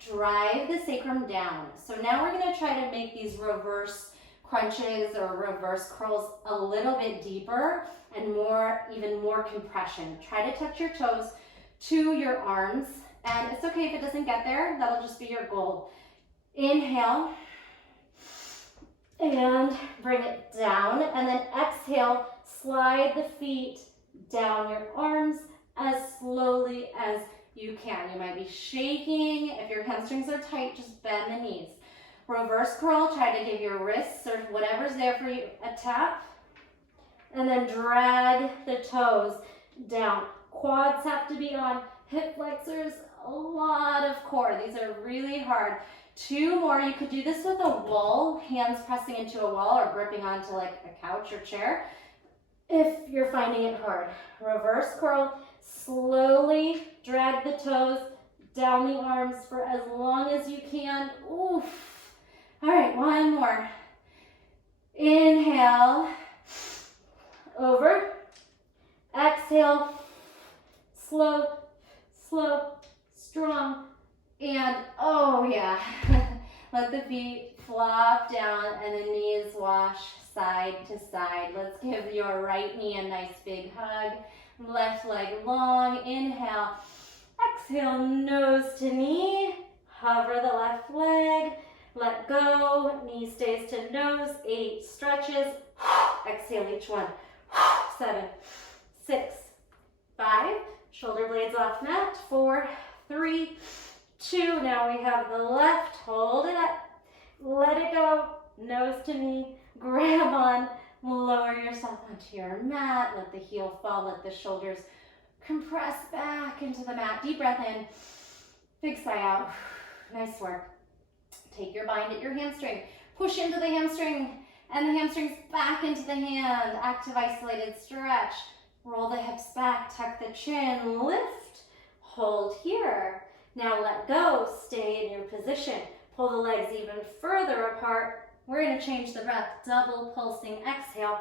Drive the sacrum down. So now we're going to try to make these reverse crunches or reverse curls a little bit deeper and even more compression. Try to touch your toes to your arms, and it's okay if it doesn't get there. That'll just be your goal. Inhale and bring it down, and then exhale, slide the feet down your arms as slowly as you can. You might be shaking. If your hamstrings are tight, just bend the knees. Reverse curl, try to give your wrists or whatever's there for you a tap. And then drag the toes down. Quads have to be on. Hip flexors, a lot of core. These are really hard. 2 more. You could do this with a wall, hands pressing into a wall or gripping onto like a couch or chair if you're finding it hard. Reverse curl, slowly drag the toes down the arms for as long as you can. Oof. All right, 1 more. Inhale, over. Exhale, slow, slow, strong. And oh yeah, let the feet flop down and the knees wash side to side. Let's give your right knee a nice big hug. Left leg long, inhale. Exhale, nose to knee. Hover the left leg. Let go, knee stays to nose, 8 stretches. Exhale each one. 7, 6, 5. Shoulder blades off mat. 4, 3, 2. Now we have the left. Hold it up. Let it go. Nose to knee. Grab on. Lower yourself onto your mat. Let the heel fall. Let the shoulders compress back into the mat. Deep breath in. Big sigh out. Nice work. Take your bind at your hamstring. Push into the hamstring and the hamstrings back into the hand. Active isolated stretch. Roll the hips back. Tuck the chin. Lift. Hold here. Now let go. Stay in your position. Pull the legs even further apart. We're going to change the breath. Double pulsing exhale.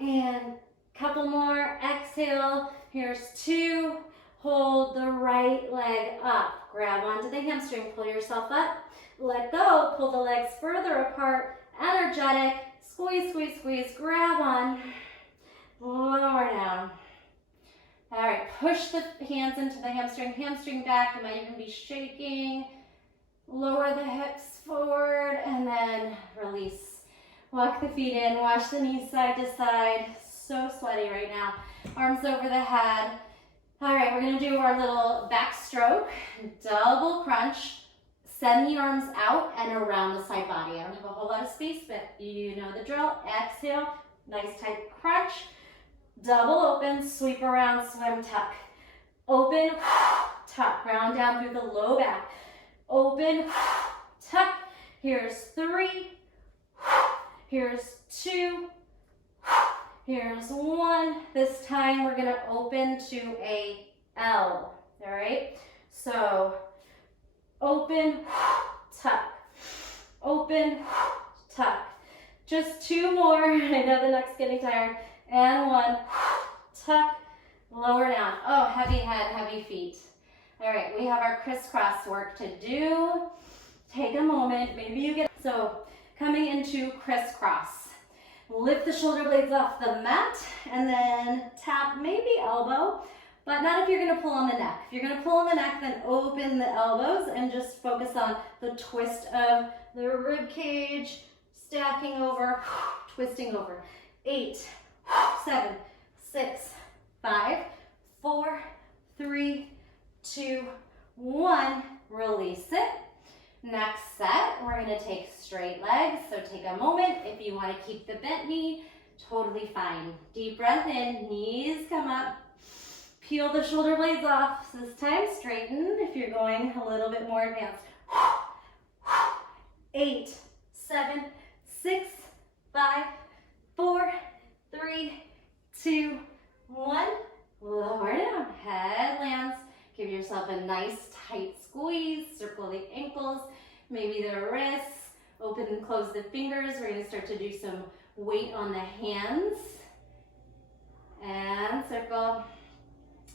And couple more. Exhale. Here's 2. hold the right leg up. Grab onto the hamstring, pull yourself up. Let go, pull the legs further apart. Energetic, squeeze, squeeze, squeeze. Grab on, lower down. All right, push the hands into the hamstring back. You might even be shaking. Lower the hips forward and then release. Walk the feet in, wash the knees side to side. So sweaty right now. Arms over the head. All right, we're gonna do our little back stroke, double crunch. Send the arms out and around the side body. I don't have a whole lot of space, but you know the drill. Exhale, nice tight crunch. Double open, sweep around, swim tuck. Open, tuck, ground down through the low back. Open, tuck. Here's 3. Here's 2. Here's 1. This time we're gonna open to a L, all right? So open, tuck, open, tuck. Just 2 more. I know the neck's getting tired. And 1, tuck, lower down. Oh, heavy head, heavy feet. All right, we have our crisscross work to do. Take a moment, maybe you get, so coming into crisscross. Lift the shoulder blades off the mat and then tap maybe elbow, but not if you're gonna pull on the neck. If you're gonna pull on the neck, then open the elbows and just focus on the twist of the rib cage, stacking over, twisting over. 8, 7, 6, 5, 4, 3, 2, 1. Release it. Next set, we're gonna take straight legs. So take a moment. If you wanna keep the bent knee, totally fine. Deep breath in, knees come up. Peel the shoulder blades off. This time, straighten if you're going a little bit more advanced. 8, 7, 6, 5, 4, 3, 2, 1. Lower down, head lands. Give yourself a nice tight squeeze. Circle the ankles, maybe the wrists. Open and close the fingers. We're gonna start to do some weight on the hands. And circle.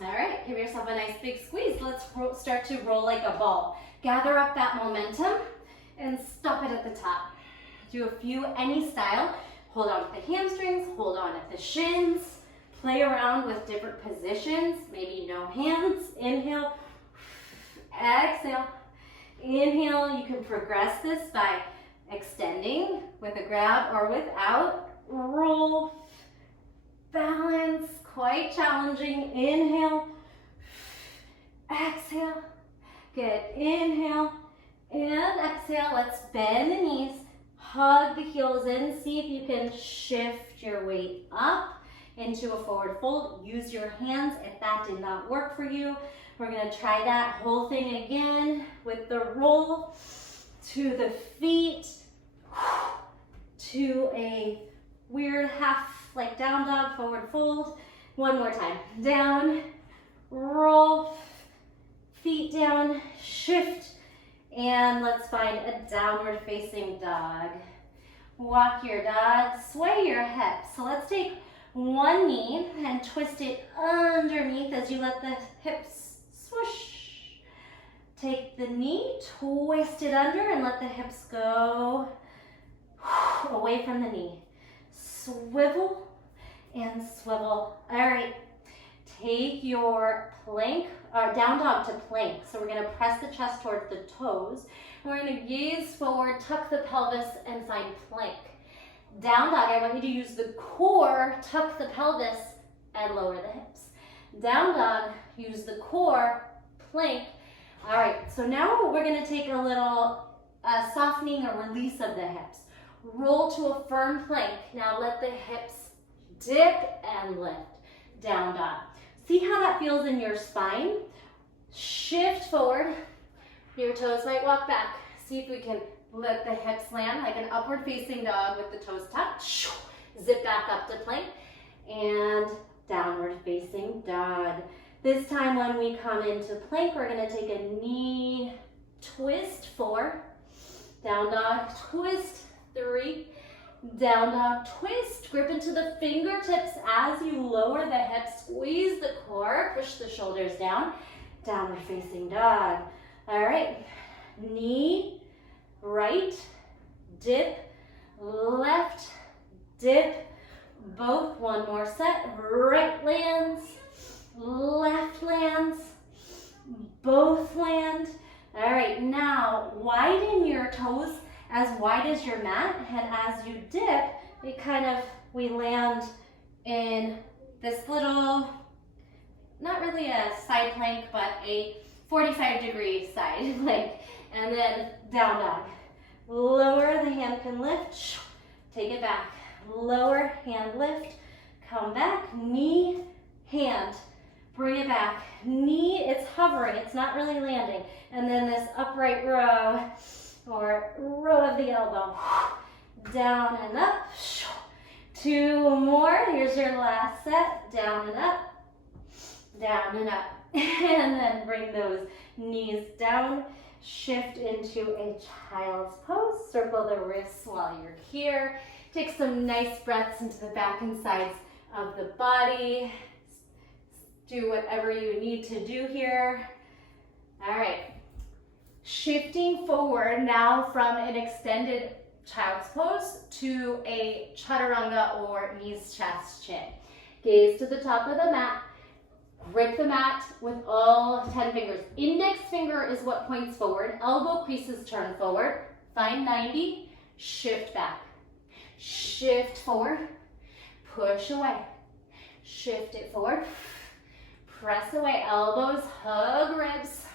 All right, give yourself a nice big squeeze. Let's start to roll like a ball. Gather up that momentum and stop it at the top. Do a few any style. Hold on to the hamstrings, hold on at the shins. Play around with different positions. Maybe no hands. Inhale, exhale. Inhale, you can progress this by extending with a grab or without. Roll, balance, quite challenging. Inhale, exhale. Good, inhale and exhale. Let's bend the knees, hug the heels in. See if you can shift your weight up into a forward fold. Use your hands if that did not work for you. We're gonna try that whole thing again with the roll to the feet, to a weird half like down dog, forward fold. One more time. Down, roll, feet down, shift, and let's find a downward facing dog. Walk your dog, sway your hips. So let's take one knee and twist it underneath as you let the hips swoosh. Take the knee, twist it under and let the hips go away from the knee. Swivel and swivel. All right, take your plank, or down dog to plank. So we're gonna press the chest towards the toes. We're gonna gaze forward, tuck the pelvis and find plank. Down dog, I want you to use the core, tuck the pelvis and lower the hips. Down dog, use the core, plank. All right, so now we're gonna take a little softening or release of the hips. Roll to a firm plank. Now let the hips dip and lift. Down dog. See how that feels in your spine? Shift forward. Your toes might walk back. See if we can let the hips land like an upward facing dog with the toes tucked. Zip back up to plank and downward facing dog. This time when we come into plank, we're gonna take a knee twist, 4, down dog, twist, 3, Down dog twist. Grip into the fingertips as you lower the hips. Squeeze the core. Push the shoulders down. Downward facing dog. All right. Knee, right, dip, left, dip. Both. One more set. Right lands, left lands. Both land. All right, now widen your toes as wide as your mat, and as you dip, we land in this little, not really a side plank, but a 45-degree side plank, and then down dog. Lower, the hand can lift, take it back. Lower, hand lift, come back, knee, hand. Bring it back. Knee, it's hovering, it's not really landing. And then this upright row, or row of the elbow. Down and up. 2 more. Here's your last set. Down and up. Down and up. And then bring those knees down. Shift into a child's pose. Circle the wrists while you're here. Take some nice breaths into the back and sides of the body. Do whatever you need to do here. All right. Shifting forward now from an extended child's pose to a chaturanga or knees, chest, chin. Gaze to the top of the mat. Grip the mat with all 10 fingers. Index finger is what points forward. Elbow creases turn forward. Find 90. Shift back. Shift forward. Push away. Shift it forward. Press away, elbows, hug ribs.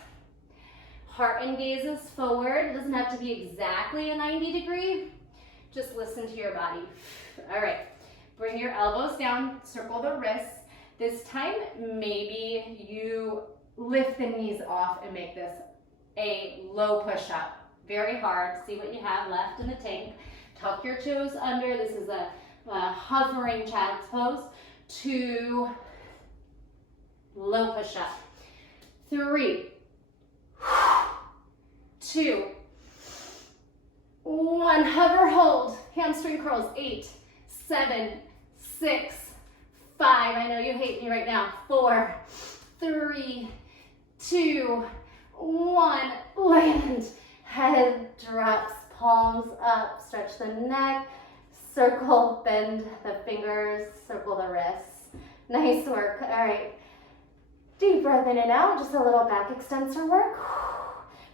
Heart engages forward. It doesn't have to be exactly a 90-degree. Just listen to your body. All right, bring your elbows down, circle the wrists. This time, maybe you lift the knees off and make this a low push-up. Very hard. See what you have left in the tank. Tuck your toes under. This is a hovering child's pose. 2, low push-up. 3, 2, 1. Hover, hold. Hamstring curls. 8, 7, 6, 5. I know you hate me right now. 4, 3, 2, 1. Land. Head drops. Palms up. Stretch the neck. Circle. Bend the fingers. Circle the wrists. Nice work. All right. Deep breath in and out, just a little back extensor work.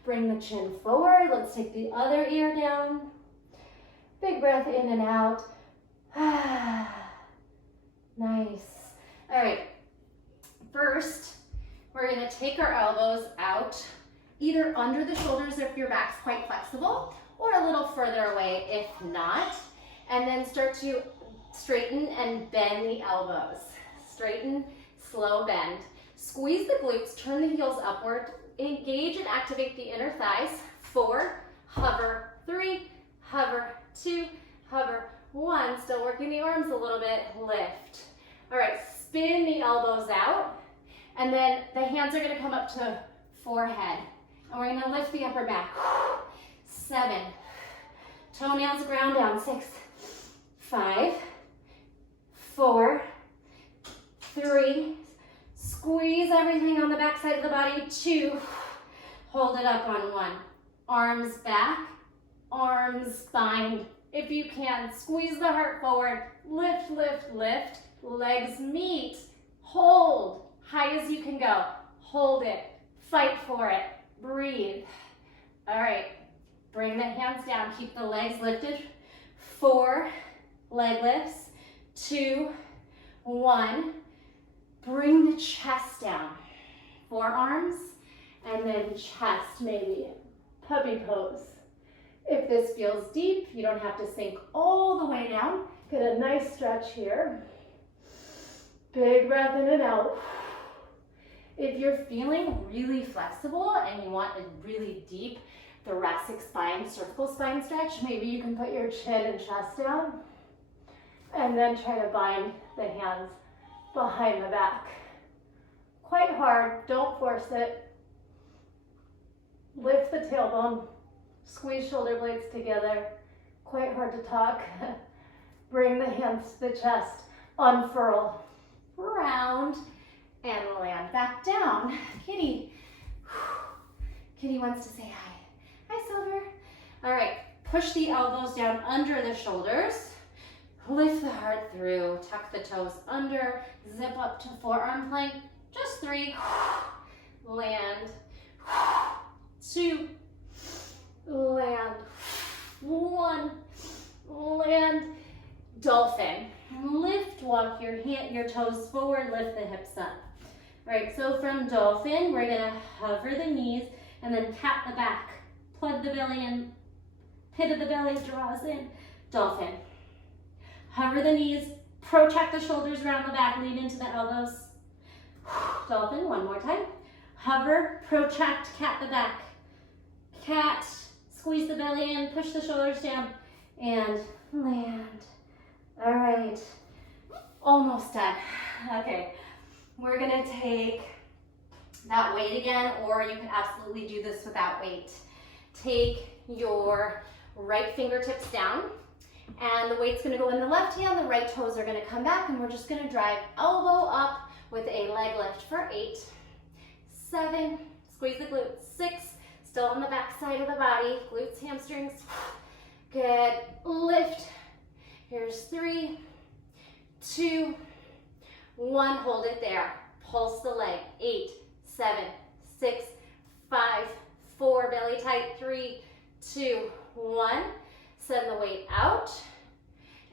Bring the chin forward. Let's take the other ear down. Big breath in and out. Nice. All right. First, we're going to take our elbows out, either under the shoulders if your back's quite flexible, or a little further away if not. And then start to straighten and bend the elbows. Straighten, slow bend. Squeeze the glutes, turn the heels upward, engage and activate the inner thighs. 4, hover, 3, hover, 2, hover, 1. Still working the arms a little bit, lift. All right, spin the elbows out, and then the hands are gonna come up to forehead. And we're gonna lift the upper back. 7, toenails ground down. 6, 5, 4, 3, squeeze everything on the back side of the body. 2, hold it up on 1. Arms back, arms bind. If you can, squeeze the heart forward. Lift, lift, lift. Legs meet. Hold. High as you can go. Hold it. Fight for it. Breathe. All right. Bring the hands down. Keep the legs lifted. 4 leg lifts. 2, 1. Bring the chest down. Forearms, and then chest, maybe. Puppy pose. If this feels deep, you don't have to sink all the way down. Get a nice stretch here. Big breath in and out. If you're feeling really flexible and you want a really deep thoracic spine, cervical spine stretch, maybe you can put your chin and chest down and then try to bind the hands behind the back. Quite hard, don't force it. Lift the tailbone, squeeze shoulder blades together. Quite hard to talk. Bring the hands to the chest. Unfurl. Round. And land back down. Kitty. Kitty wants to say hi. Hi, Silver. All right. Push the elbows down under the shoulders. Lift the heart through. Tuck the toes under. Zip up to forearm plank. Just 3. Land. 2. Land. 1. Land. Dolphin. Lift, walk your toes forward, lift the hips up. All right, so from dolphin, we're gonna hover the knees and then tap the back. Plug the belly in, pit of the belly draws in, dolphin. Hover the knees, protract the shoulders around the back, lean into the elbows. Dolphin, one more time. Hover, protract, cat the back. Cat, squeeze the belly in, push the shoulders down, and land. All right, almost done. Okay, we're gonna take that weight again, or you can absolutely do this without weight. Take your right fingertips down, and the weight's gonna go in the left hand, the right toes are gonna come back, and we're just gonna drive elbow up with a leg lift for 8, 7, squeeze the glutes, 6, still on the back side of the body, glutes, hamstrings, good, lift. Here's 3, 2, 1, hold it there. Pulse the leg, 8, 7, 6, 5, 4, belly tight, 3, 2, 1. Send the weight out,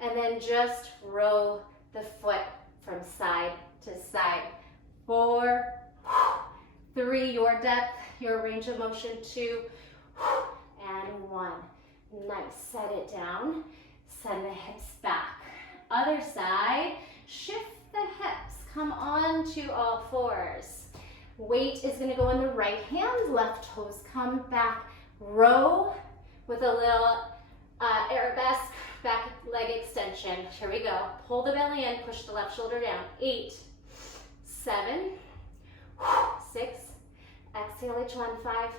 and then just row the foot from side to side. 4, 3, your depth, your range of motion, 2, and 1. Nice, set it down. Send the hips back. Other side, shift the hips. Come on to all fours. Weight is gonna go in the right hand, left toes come back. Row with a little arabesque back leg extension. Here we go. Pull the belly in, push the left shoulder down. 8, 7, 6, exhale each one, 5,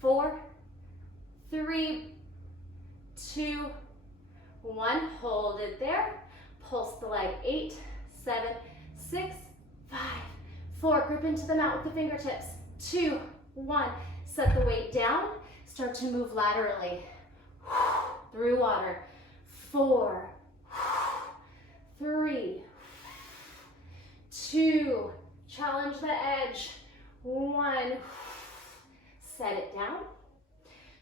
4, 3, 2, 1, hold it there. Pulse the leg, 8, 7, 6, 5, 4, grip into the mat with the fingertips, 2, 1, set the weight down, start to move laterally, through water, 4, 3, 2, challenge the edge, 1, set it down,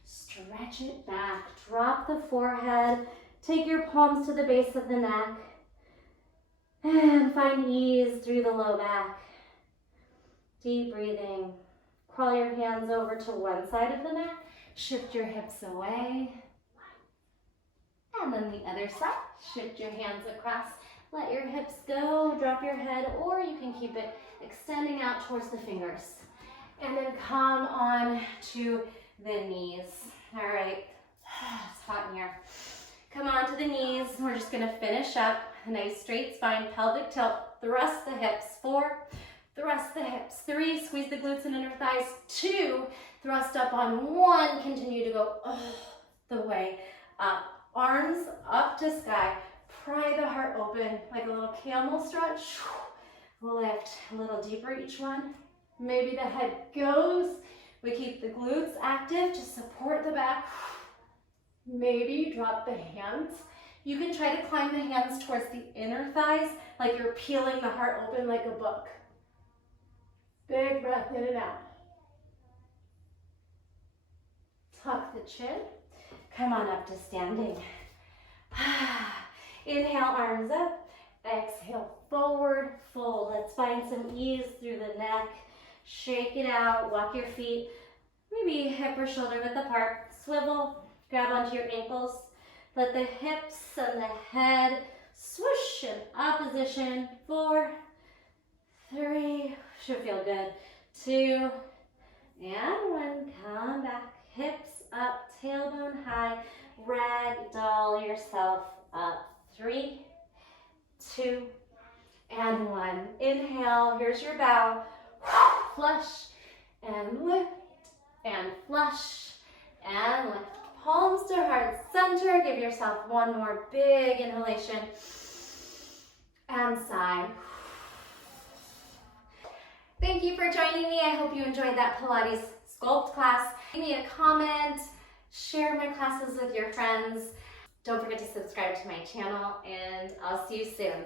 stretch it back, drop the forehead, take your palms to the base of the neck, and find ease through the low back. Deep breathing. Crawl your hands over to one side of the mat, shift your hips away, and then the other side, shift your hands across, let your hips go, drop your head, or you can keep it extending out towards the fingers. And then come on to the knees. All right, it's hot in here. Come on to the knees. We're just gonna finish up. A nice straight spine, pelvic tilt, thrust the hips, 4, thrust the hips, 3, squeeze the glutes and inner thighs, 2, thrust up on 1, continue to go the way up. Arms up to sky, pry the heart open like a little camel stretch. Lift a little deeper each one. Maybe the head goes. We keep the glutes active to support the back. Maybe drop the hands. You can try to climb the hands towards the inner thighs like you're peeling the heart open like a book. Big breath in and out. Tuck the chin. Come on up to standing. Inhale, arms up. Exhale, forward, fold. Let's find some ease through the neck. Shake it out. Walk your feet, maybe hip or shoulder width apart. Swivel, grab onto your ankles. Let the hips and the head swoosh in opposition. 4, 3, should feel good. 2, and 1. Come back, hips up, tailbone high. Ragdoll yourself up. 3, 2, and 1. Inhale, here's your bow. Flush and lift and flush and lift. palms to heart center. Give yourself one more big inhalation and sigh. Thank you for joining me. I hope you enjoyed that Pilates sculpt class. Leave me a comment, share my classes with your friends. Don't forget to subscribe to my channel, and I'll see you soon.